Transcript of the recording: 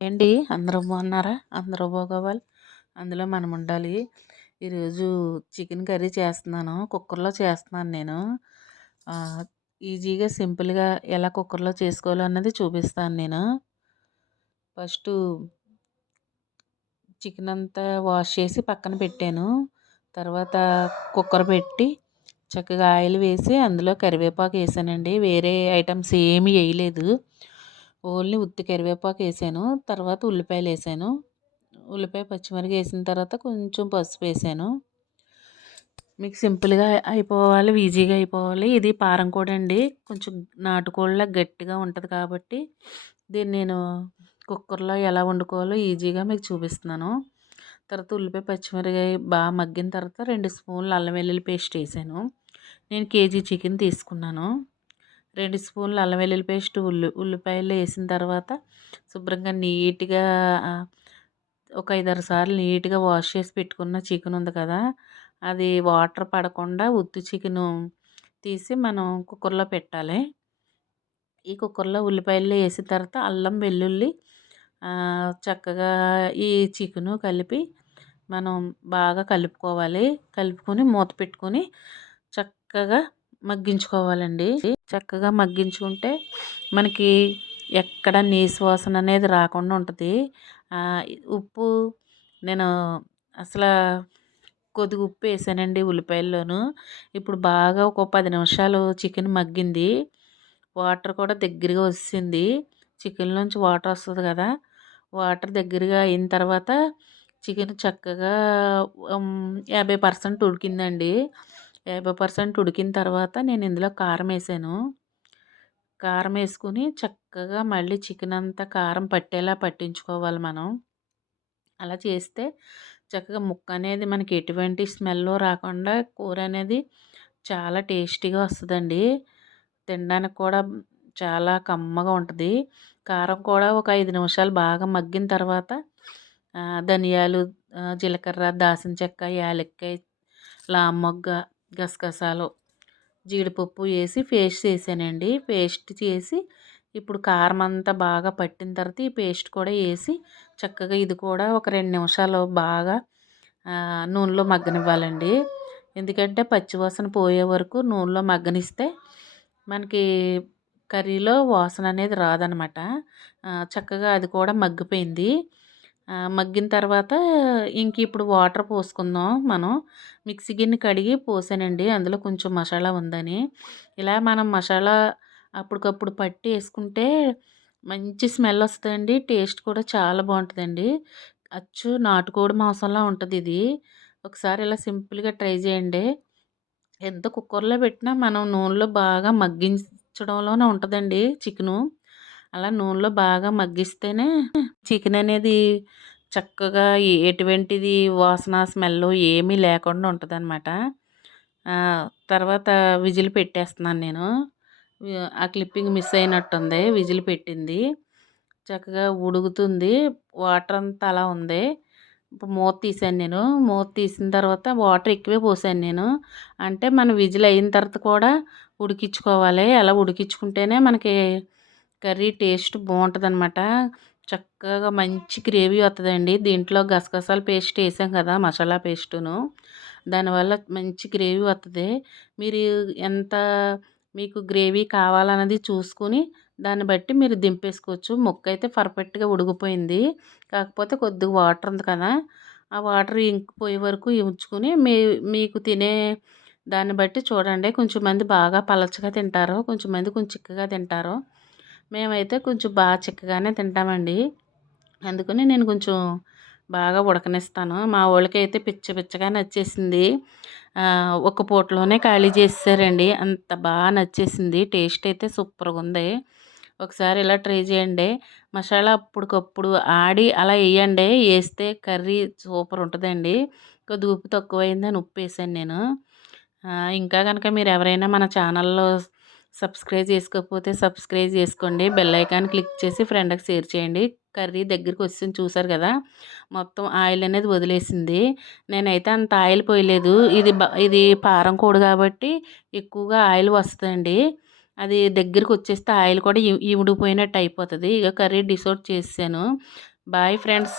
ఏంటి అందరూ బాగున్నారా? అందరూ బాగోవాలి. అందులో మనం ఉండాలి. ఈరోజు చికెన్ కర్రీ చేస్తున్నాను. కుక్కర్‌లో చేస్తున్నాను నేను. ఆహ్, ఈజీగా, సింపుల్‌గా ఎలా కుక్కర్‌లో చేసుకోవాలో అన్నది చూపిస్తాను నేను. ఫస్టు చికెన్ అంతా వాష్ చేసి పక్కన పెట్టాను. తర్వాత కుక్కర్ పెట్టి చక్కగా ఆయిల్ వేసి అందులో కరివేపాకు వేసానండి. వేరే ఐటెమ్స్ ఏమీ వేయలేదు. ఓన్లీ ఉత్తి కరివేపాకు వేసాను. తర్వాత ఉల్లిపాయలు వేసాను. ఉల్లిపాయ, పచ్చిమిరపకాయ వేసిన తర్వాత కొంచెం పసుపు వేసాను. మీకు సింపుల్‌గా అయిపోవాలి, ఈజీగా అయిపోవాలి. ఇది పారం కోడి అండి. కొంచెం నాటుకోడిలా గట్టిగా ఉంటది కాబట్టి దీన్ని నేను కుక్కర్‌లో ఎలా వండుకోవాలో ఈజీగా మీకు చూపిస్తున్నాను. తర్వాత ఉల్లిపాయ, పచ్చిమిరపకాయ బాగా మగ్గిన తర్వాత 2 స్పూన్లు అల్లం వెల్లుల్లి పేస్ట్ వేసాను. నేను కేజీ చికెన్ తీసుకున్నాను. 2 స్పూన్లు అల్లం వెల్లుల్లి పేస్ట్ ఉల్లిపాయలు వేసిన తర్వాత శుభ్రంగా నీట్‌గా ఒక 5, 6 సార్లు నీట్‌గా వాష్ చేసి పెట్టుకున్న చికెన్ ఉంది కదా! అది వాటర్ పడకుండా ఉత్తి చికెను తీసి మనం కుక్కర్‌లో పెట్టాలి. ఈ కుక్కర్‌లో ఉల్లిపాయలు వేసిన తర్వాత అల్లం, వెల్లుల్లి చక్కగా ఈ చికెను కలిపి మనం బాగా కలుపుకోవాలి. కలుపుకొని మూత పెట్టుకొని చక్కగా మగ్గించుకోవాలండి. చక్కగా మగ్గించుకుంటే మనకి ఎక్కడ నీసు వాసన అనేది రాకుండా ఉంటది. ఉప్పు నేను అసలా కొద్దిగా ఉప్పు వేసానండి ఉల్లిపాయల్లోను. ఇప్పుడు బాగా ఒక 10 నిమిషాలు చికెన్ మగ్గింది. వాటర్ కూడా దగ్గరగా వచ్చేసింది. చికెన్‌లోంచి వాటర్ వస్తది కదా! వాటర్ దగ్గరగా అయిన తర్వాత చికెన్ చక్కగా 50% ఉడికిందండి. 50% ఉడికిన తర్వాత నేను ఇందులో కారం వేసాను. కారం వేసుకొని చక్కగా మళ్ళీ చికెన్ అంతా కారం పట్టేలా పట్టించుకోవాలి మనం. అలా చేస్తే చక్కగా ముక్క అనేది మనకి ఎటువంటి స్మెల్ రాకుండా కూర అనేది చాలా టేస్టీగా వస్తదండి. తినడానికి కూడా చాలా కమ్మగా ఉంటది. కారం కూడా ఒక 5 నిమిషాలు బాగా మగ్గిన తర్వాత ధనియాలు, జీలకర్ర, దాల్చిన చెక్క, యాలక్కాయ, లామొగ్గ, గసగసాలు, జీడిపప్పు వేసి పేస్ట్ చేశానండి. పేస్ట్ చేసి ఇప్పుడు కారం అంతా బాగా పట్టిన తర్వాత ఈ పేస్ట్ కూడా వేసి చక్కగా ఇది కూడా ఒక 2 నిమిషాలు బాగా నూనెలో మగ్గనివ్వాలండి. ఎందుకంటే పచ్చివాసన పోయే వరకు నూనెలో మగ్గనిస్తే మనకి కర్రీలో వాసన అనేది రాదనమాట. చక్కగా అది కూడా మగ్గిపోయింది. మగ్గిన తర్వాత ఇంక ఇప్పుడు వాటర్ పోసుకుందాం మనం. మిక్సీ గిన్నె కడిగి పోసానండి. అందులో కొంచెం మసాలా ఉందని. ఇలా మనం మసాలా అప్పటికప్పుడు పట్టి వేసుకుంటే మంచి స్మెల్ వస్తదండి. టేస్ట్ కూడా చాలా బాగుంటదండి. అచ్చు నాటుకోడి మాంసంలా ఉంటదిది. ఒకసారి ఇలా సింపుల్‌గా ట్రై చేయండి. ఎంత కుక్కర్‌లో పెట్టినా మనం నూనెలో బాగా మగ్గించడంలోనే ఉంటదండి చికెను. అలా నూనెలో బాగా మగ్గిస్తేనే చికెన్ అనేది చక్కగా ఎటువంటిది వాసన, స్మెల్లు ఏమీ లేకుండా ఉంటదనమాట. తర్వాత విజిల్ పెట్టేస్తున్నాను నేను. ఆ క్లిప్పింగ్ మిస్ అయినట్టుంది. విజిల్ పెట్టింది. చక్కగా ఉడుకుతుంది. వాటర్ అంతా అలా ఉంది. ఇప్పుడు మూత తీసాను నేను. మూత తీసిన తర్వాత వాటర్ ఎక్కువే పోసాను నేను. అంటే మనం విజిల్ అయిన తర్వాత కూడా ఉడికించుకోవాలి. అలా ఉడికించుకుంటేనే మనకి కర్రీ టేస్ట్ బాగుంటదనమాట. చక్కగా మంచి గ్రేవీ వత్తదండి. దీంట్లో గసగసాల పేస్ట్ వేసాం కదా! మసాలా పేస్టును. దానివల్ల మంచి గ్రేవీ వత్తది. మీరు ఎంత మీకు గ్రేవీ కావాలన్నది చూసుకొని దాన్ని బట్టి మీరు దింపేసుకోవచ్చు. ముక్కయితే పర్ఫెక్ట్‌గా ఉడికిపోయింది. కాకపోతే కొద్దిగా వాటర్ ఉంది కదా! ఆ వాటర్ ఇంకిపోయే వరకు ఉంచుకొని మీకు తినే దాన్ని బట్టి చూడండి. కొంచెం మంది బాగా పలచగా తింటారు. కొంచెం మంది కొంచెం చిక్కగా తింటారు. మేమైతే కొంచెం బాగా చిక్కగానే తింటామండి. అందుకని నేను కొంచెం బాగా ఉడకనిస్తాను. మా వోళ్ళకైతే పిచ్చ పిచ్చగా నచ్చేసింది. ఒక పూటలోనే ఖాళీ చేసేసారండి. అంత బాగా నచ్చేసింది. టేస్ట్ అయితే సూపర్‌గుంది. ఒకసారి ఇలా ట్రై చేయండి. మసాలా అప్పటికప్పుడు ఆడి అలా ఎయ్యండి. ఏస్తే కర్రీ సూపర్ ఉంటదండి. కొద్దిగా ఉప్పు తక్కువైందని ఉప్పేసాను నేను. ఇంకా గనక మీరెవరైనా మన ఛానల్‌లో సబ్స్క్రైబ్ చేసుకోకపోతే సబ్స్క్రైబ్ చేసుకోండి. బెల్ ఐకాన్ క్లిక్ చేసి ఫ్రెండ్‌కి షేర్ చేయండి. కర్రీ దగ్గరికొచ్చేసింది చూసారు కదా! మొత్తం ఆయిల్ అనేది వదిలేసింది. నేనైతే అంత ఆయిల్ పోయలేదు. ఇది పారం కోడి కాబట్టి ఎక్కువగా ఆయిల్ వస్తదండి. అది దగ్గరికొచ్చేస్తే ఆయిల్ కూడా ఇమిడిపోయినట్టు అయిపోతది. ఇగ కర్రీ డిష్ ఔట్ చేసేసాను. Bye friends.